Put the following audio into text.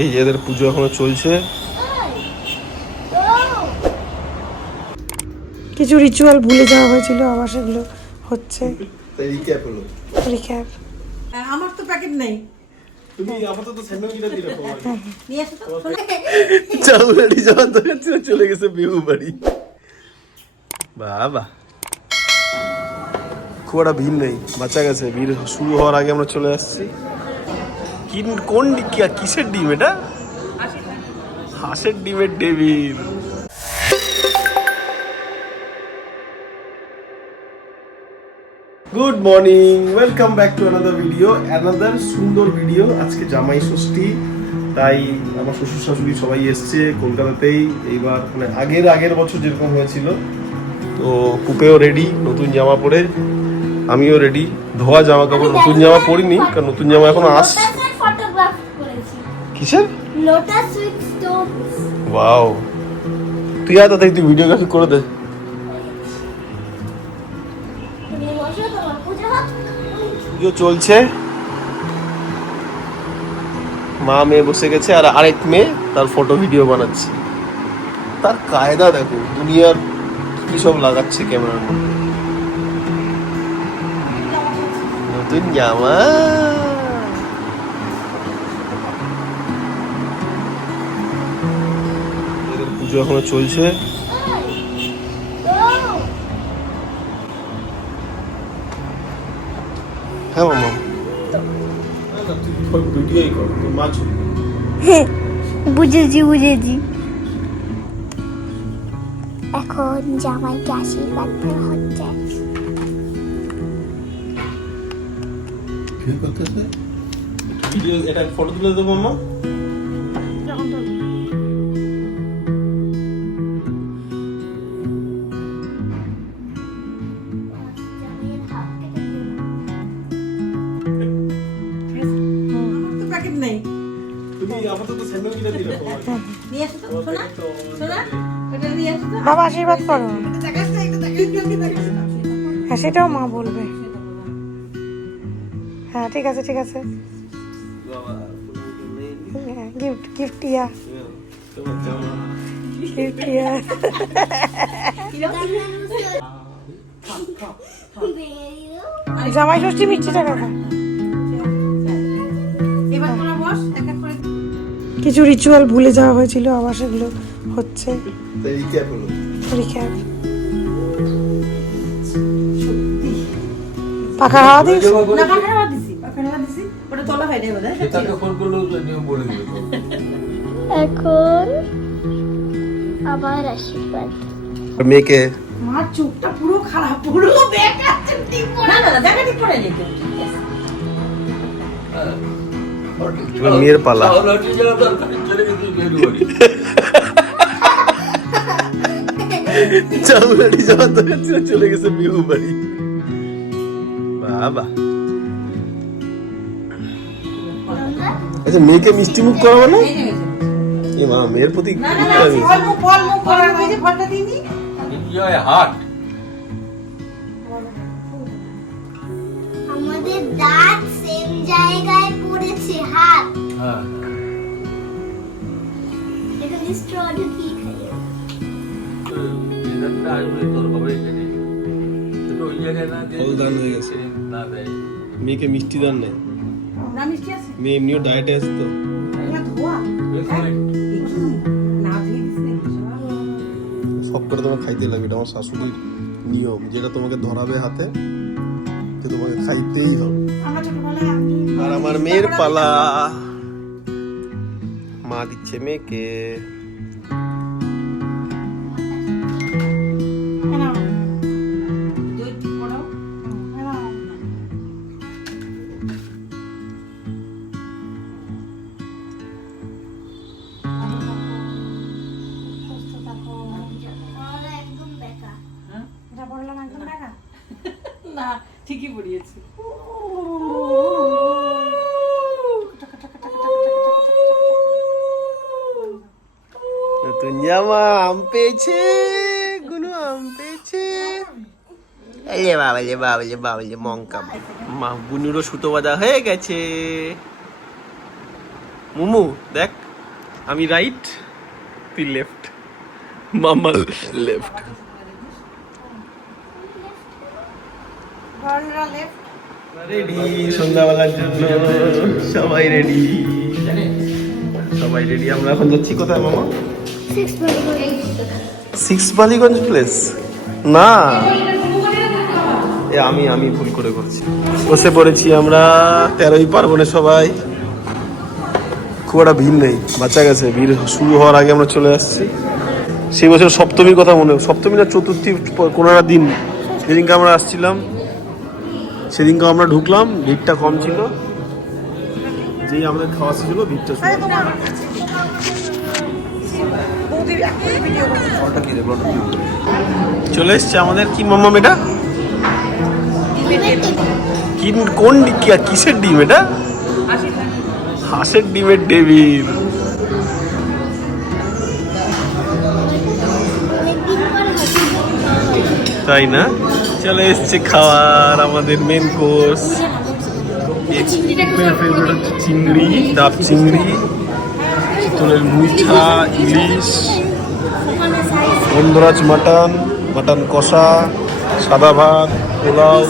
এই এদের পুজো এখনো চলছে। কিছু রিচুয়াল ভুলে যাওয়া হয়েছিল, আবার সেগুলো হচ্ছে। রিক্যাপ। আমার তো প্যাকেট নেই। তুমি আপাতত স্যান্ডউইচটা দিয়ে রাখো। নিয়ে আসো তো। চাউলাটি যাওয়ার দরকার ছিল, চলে গেছে বিহু বাড়ি। বাবা, খুব একটা ভিড় নেই, বাঁচা গেছে। ভিড় শুরু হওয়ার আগে আমরা চলে আসছি। কোন কিসের ডিম এটা? হাঁসের ডিমের table. Good morning, welcome back to another video, another সুন্দর ভিডিও। আজকে জামাই ষষ্ঠী, তাই আমার শ্বশুর শাশুড়ি সবাই এসছে কলকাতাতেই। এইবার মানে আগের বছর যেরকম হয়েছিল, তো পুপেও রেডি নতুন জামা পরে, আমিও রেডি। ধোয়া জামা কাপড়, নতুন জামা পরিনি কারণ নতুন জামা এখনো আসছে। কিসের? Lotus with Stones. ওয়াও, তুই আয় তাতে, তুই ভিডিওগ্রাফি করে দে। পুজো চলছে, মা মেয়ে বসে গেছে, আর আরেক মেয়ে তার ফটো ভিডিও বানাচ্ছে। তার কায়দা দেখো, দুনিয়ার কি সব লাগাচ্ছে ক্যামেরার মধ্যে। নতুন জামা, এদের পুজো এখনো চলছে। হ্যাঁ মামা, ভিডিওই কর, মা ছবি। বুঝেছি। এখন জামাইকে আশীর্বাদ দেওয়া হচ্ছে। ভিডিও, এটা ফটো তুলে দেবো মামা। আমার তো প্যাকেট নেই। তুমি আপাতত স্যান্ডউইচটা দিয়ে রাখো। নিয়ে আসো তো। সোনা সোনা, এটা নিয়ে আসো তো। বাবা আশীর্বাদ করো। এটা দেখাস না, এটা দেখাস না। হ্যাঁ, সেটাও মা বলবে। হ্যাঁ, ঠিক আছে। গিফট ইয়া। জামাই ষষ্ঠী মিষ্টিটা কথা। এবার তোরা বস, এক এক করে। কিছু রিচুয়াল ভুলে যাওয়া হয়েছিল, আবার সেগুলো হচ্ছে। রিক্যাপ। পাখা হাওয়া দিয়েছে। না, পাখার হাওয়া দিছি। ওটা তোলা হয়নি বোধহয়। এখন আবার আশীর্বাদ। মেয়েকে মার চোখটা পুরো খারাপ, পুরো বেকার ঠিক পড়ে। না, দেখা ঠিক পড়ে নেই তো। ঠিক আছে। এবার মেয়ের পালা। চাউলাটি যাওয়ার দরকার ছিল, চলে গেছে বিহু বাড়ি। বাবা, আচ্ছা মেয়েকে মিষ্টি মুখ করাবো না? এই যে গেছে। এ মা, মেয়ের প্রতি না, ফল মুখ করার হয়েছে, ফলটা দিইনি। আমাদের দাঁত সেম জায়গায় পড়েছে, হাত। এখানে স্ট্র ঢুকি খাই। ফলদান হয়ে গেছে। মেয়েকে মিষ্টি দান নেই, না, মিষ্টি আছে। মেয়ে এমনিও ডায়েটে আছে তো। এগুলা ধোয়া। না ধুয়ে দিস না। সব করে তোমাকে খাইতে লাগবে, এটা আমার শাশুড়ির নিয়ম। যেটা তোমাকে ধরাবে হাতে, তো তোমাকে খাইতেই হবে। আমরা ছোটবেলায় আমি আর আমার মেয়ের পালা, মা দিচ্ছে মেয়েকে। দই ঠিক করাও। একদম বেকার। এটা পড়লাম একদম টাকা। না, ঠিকই পড়িয়েছি। নতুন জামা, আম পেয়েছে, গুনু আম পেয়েছে। বাবলে মঙ্কা। মা, গুনুরও সুতো বাঁধা হয়ে গেছে। মুমু দেখ, আমি রাইট, তুই লেফট, মামা লেফট। রেডি সন্ধ্যাবেলার জন্য, সবাই রেডি, সবাই রেডি। আমরা এখন যাচ্ছি কোথায় মামা? সিক্স বালিগঞ্জ প্লেস না, আমি ভুল করে করছি। বসে পড়েছি আমরা 13ই পার্বণে সবাই, খুব একটা ভিড় নেই, বাঁচা গেছে। ভিড় শুরু হওয়ার আগে আমরা চলে আসছি। সেই বছর সপ্তমীর কথা মনে, সপ্তমী না চতুর্থী কোনো একটা দিন যেদিনকে আমরা আসছিলাম, সেদিনকে আমরা ঢুকলাম, ভিড়টা কম ছিল। যেই আমাদের খাওয়া ছিল ভিড়টা শুরু। চলে এসছে আমাদের কি মাম্মা এটা? কোন কিসের ডিম এটা? হাঁসের ডিমের টেবিল। তাই না? চলে এসছে খাওয়ার আমাদের মেন কোর্স। চিংড়ি, ডাব চিংড়ি, চিতলের মুইঠা, ইলিশ, গন্ধরাজ মাটন, মাটন কষা, সাদা ভাত, পোলাও,